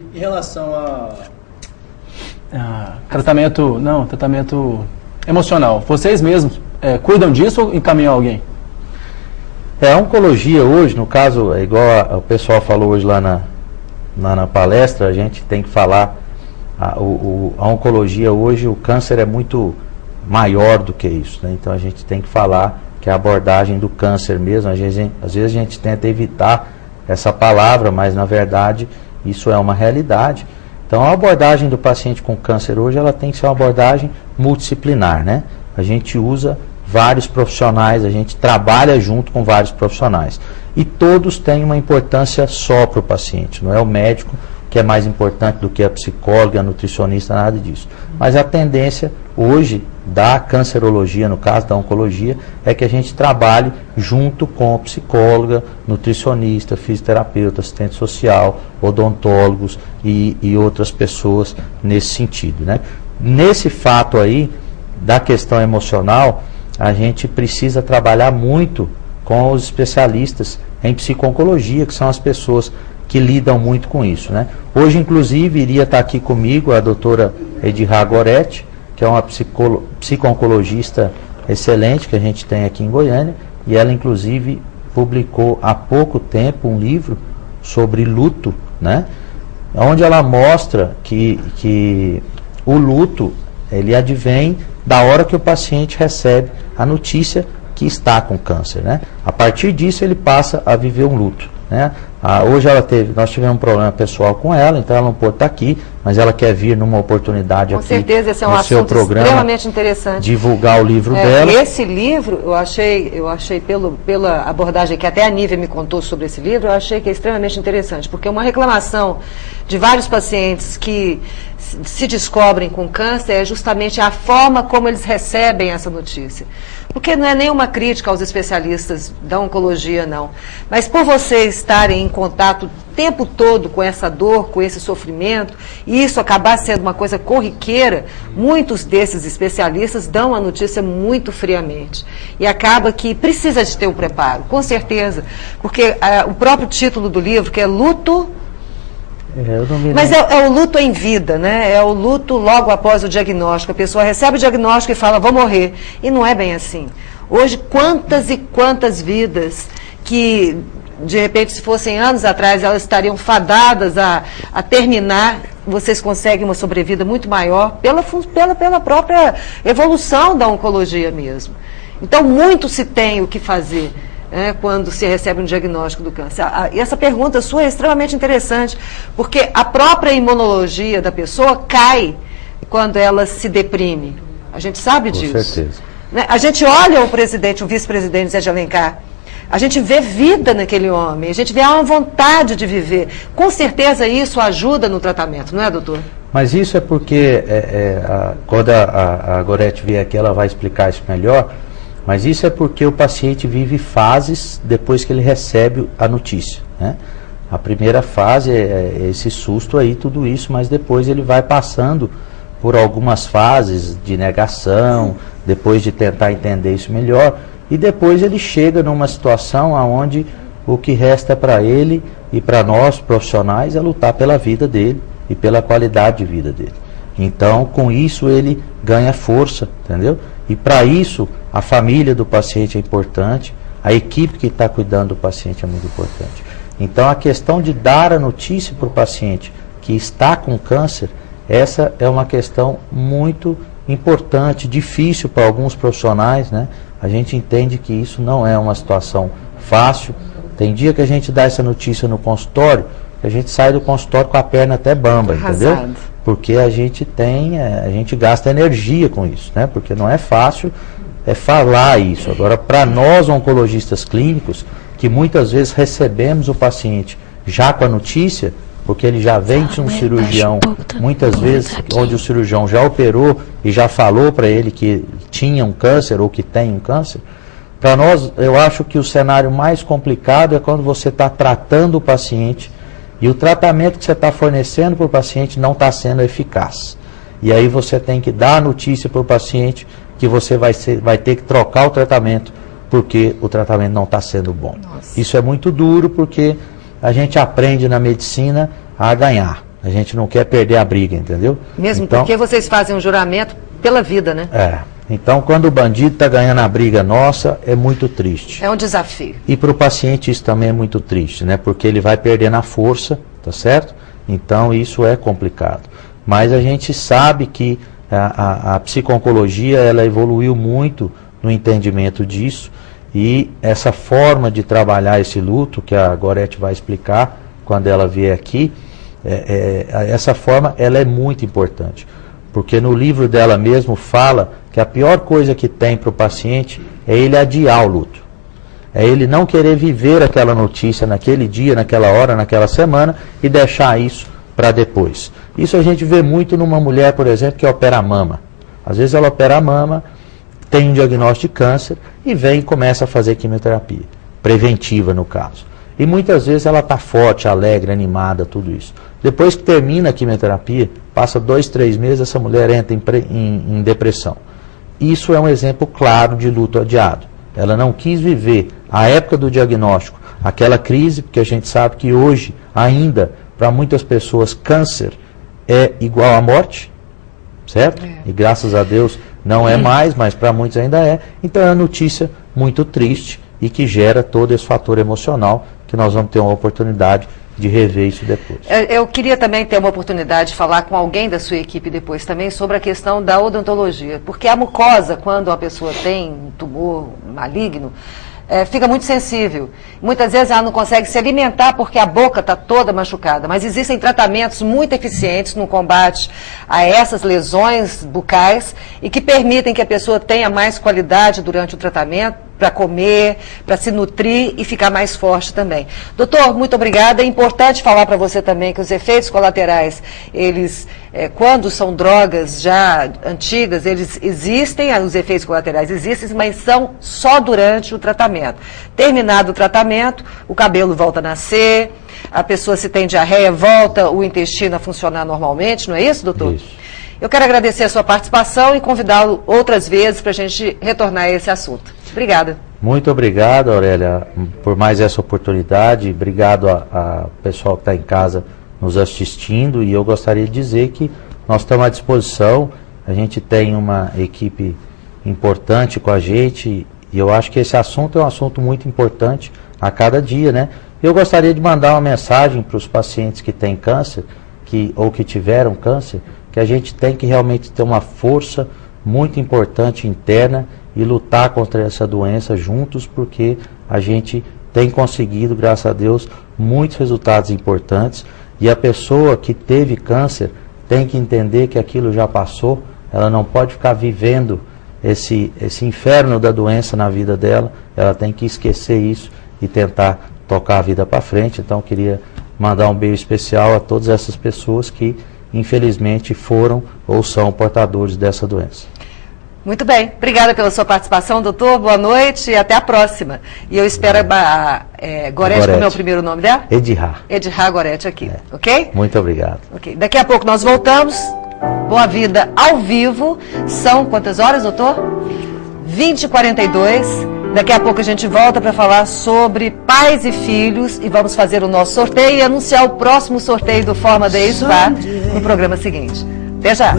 Em relação tratamento emocional, vocês mesmos cuidam disso ou encaminham alguém? A oncologia hoje, no caso, é igual o pessoal falou hoje lá na palestra, a gente tem que falar, a oncologia hoje, o câncer é muito maior do que isso, né? Então a gente tem que falar que a abordagem do câncer mesmo, às vezes a gente tenta evitar essa palavra, mas na verdade isso é uma realidade. Então a abordagem do paciente com câncer hoje, ela tem que ser uma abordagem multidisciplinar, né? A gente usa vários profissionais, a gente trabalha junto com vários profissionais. E todos têm uma importância só para o paciente, não é o médico que é mais importante do que a psicóloga, a nutricionista, nada disso. Mas a tendência hoje da cancerologia, no caso da oncologia, é que a gente trabalhe junto com psicóloga, nutricionista, fisioterapeuta, assistente social, odontólogos e outras pessoas nesse sentido, né? Nesse fato aí, da questão emocional, a gente precisa trabalhar muito com os especialistas em psico-oncologia, que são as pessoas que lidam muito com isso, né? Hoje, inclusive, iria estar aqui comigo a doutora Edihá Goretti, que é uma psico-oncologista excelente que a gente tem aqui em Goiânia, e ela, inclusive, publicou há pouco tempo um livro sobre luto, né? Onde ela mostra que o luto, ele advém da hora que o paciente recebe a notícia que está com câncer, né? A partir disso, ele passa a viver um luto, né? Hoje nós tivemos um problema pessoal com ela, então ela não pôde estar aqui, mas ela quer vir numa oportunidade aqui. Com certeza, esse é um assunto extremamente interessante. Divulgar o livro dela. Esse livro, eu achei pela abordagem que até a Nívia me contou sobre esse livro, eu achei que é extremamente interessante, porque uma reclamação de vários pacientes que se descobrem com câncer é justamente a forma como eles recebem essa notícia. Porque não é nenhuma crítica aos especialistas da oncologia, não. Mas por vocês estarem em contato o tempo todo com essa dor, com esse sofrimento, e isso acabar sendo uma coisa corriqueira, muitos desses especialistas dão a notícia muito friamente. E acaba que precisa de ter um preparo, com certeza. Porque o próprio título do livro, que é Luto... Mas é o luto em vida, né? É o luto logo após o diagnóstico. A pessoa recebe o diagnóstico e fala, vou morrer. E não é bem assim. Hoje, quantas e quantas vidas que, de repente, se fossem anos atrás, elas estariam fadadas a terminar, vocês conseguem uma sobrevida muito maior pela própria evolução da oncologia mesmo. Então, muito se tem o que fazer. Quando se recebe um diagnóstico do câncer. E essa pergunta sua é extremamente interessante, porque a própria imunologia da pessoa cai quando ela se deprime. A gente sabe disso. Com certeza. A gente olha o vice-presidente Zé de Alencar, a gente vê vida naquele homem, a gente vê uma vontade de viver. Com certeza isso ajuda no tratamento, não é, doutor? Mas isso é porque, quando a Goretti vier aqui, ela vai explicar isso melhor. Mas isso é porque o paciente vive fases depois que ele recebe a notícia, né? A primeira fase é esse susto aí, tudo isso, mas depois ele vai passando por algumas fases de negação, depois de tentar entender isso melhor, e depois ele chega numa situação onde o que resta para ele e para nós profissionais é lutar pela vida dele e pela qualidade de vida dele. Então, com isso ele ganha força, entendeu? E para isso, a família do paciente é importante, a equipe que está cuidando do paciente é muito importante. Então, a questão de dar a notícia para o paciente que está com câncer, essa é uma questão muito importante, difícil para alguns profissionais, né? A gente entende que isso não é uma situação fácil. Tem dia que a gente dá essa notícia no consultório, que a gente sai do consultório com a perna até bamba, entendeu? Porque a gente gasta energia com isso, né? Porque não é fácil falar isso. Agora, para nós oncologistas clínicos, que muitas vezes recebemos o paciente já com a notícia, porque ele já vem de um cirurgião, muitas vezes onde o cirurgião já operou e já falou para ele que tinha um câncer ou que tem um câncer. Para nós, eu acho que o cenário mais complicado é quando você está tratando o paciente e o tratamento que você está fornecendo para o paciente não está sendo eficaz. E aí você tem que dar a notícia para o paciente que você vai ter que trocar o tratamento porque o tratamento não está sendo bom. Nossa. Isso é muito duro porque a gente aprende na medicina a ganhar, A gente não quer perder a briga, entendeu? Mesmo então, porque vocês fazem um juramento pela vida, né? Então, quando o bandido está ganhando a briga nossa, é muito triste. É um desafio. E para o paciente isso também é muito triste, né? Porque ele vai perdendo a força, tá certo? Então, isso é complicado. Mas a gente sabe que a psico-oncologia, ela evoluiu muito no entendimento disso, e essa forma de trabalhar esse luto, que a Gorete vai explicar quando ela vier aqui, essa forma ela é muito importante, porque no livro dela mesmo fala que a pior coisa que tem para o paciente é ele adiar o luto, é ele não querer viver aquela notícia naquele dia, naquela hora, naquela semana e deixar isso para depois. Isso a gente vê muito numa mulher, por exemplo, que opera a mama. Às vezes ela opera a mama, tem um diagnóstico de câncer e vem e começa a fazer quimioterapia, preventiva no caso. E muitas vezes ela está forte, alegre, animada, tudo isso. Depois que termina a quimioterapia, passa 2, 3 meses, essa mulher entra em depressão. Isso é um exemplo claro de luto adiado. Ela não quis viver a época do diagnóstico, aquela crise, porque a gente sabe que hoje, ainda, para muitas pessoas, câncer é igual à morte, certo? E graças a Deus não é mais, mas para muitos ainda é. Então é uma notícia muito triste e que gera todo esse fator emocional, que nós vamos ter uma oportunidade de rever isso depois. Eu queria também ter uma oportunidade de falar com alguém da sua equipe depois também sobre a questão da odontologia, porque a mucosa, quando uma pessoa tem um tumor maligno, fica muito sensível. Muitas vezes ela não consegue se alimentar porque a boca está toda machucada, mas existem tratamentos muito eficientes no combate a essas lesões bucais e que permitem que a pessoa tenha mais qualidade durante o tratamento, para comer, para se nutrir e ficar mais forte também. Doutor, muito obrigada. É importante falar para você também que os efeitos colaterais, eles, quando são drogas já antigas, eles existem, os efeitos colaterais existem, mas são só durante o tratamento. Terminado o tratamento, o cabelo volta a nascer, a pessoa, se tem diarreia, volta o intestino a funcionar normalmente, não é isso, doutor? Isso. Eu quero agradecer a sua participação e convidá-lo outras vezes para a gente retornar a esse assunto. Obrigada. Muito obrigado, Aurélia, por mais essa oportunidade. Obrigado ao pessoal que está em casa nos assistindo. E eu gostaria de dizer que nós estamos à disposição. A gente tem uma equipe importante com a gente. E eu acho que esse assunto é um assunto muito importante a cada dia, né? Eu gostaria de mandar uma mensagem para os pacientes que têm câncer, ou que tiveram câncer, que a gente tem que realmente ter uma força muito importante interna e lutar contra essa doença juntos, porque a gente tem conseguido, graças a Deus, muitos resultados importantes, e a pessoa que teve câncer tem que entender que aquilo já passou, ela não pode ficar vivendo esse inferno da doença na vida dela, ela tem que esquecer isso e tentar tocar a vida para frente. Então eu queria mandar um beijo especial a todas essas pessoas que infelizmente foram ou são portadores dessa doença. Muito bem, obrigada pela sua participação, doutor, boa noite e até a próxima. E eu espero a Gorete, como é o primeiro nome dela? Edirra Gorete aqui, ok? Muito obrigado. Okay. Daqui a pouco nós voltamos, Boa Vida ao vivo, são quantas horas, doutor? 20h42, daqui a pouco a gente volta para falar sobre pais e filhos e vamos fazer o nosso sorteio e anunciar o próximo sorteio do Forma Day Spa no programa seguinte. Até já!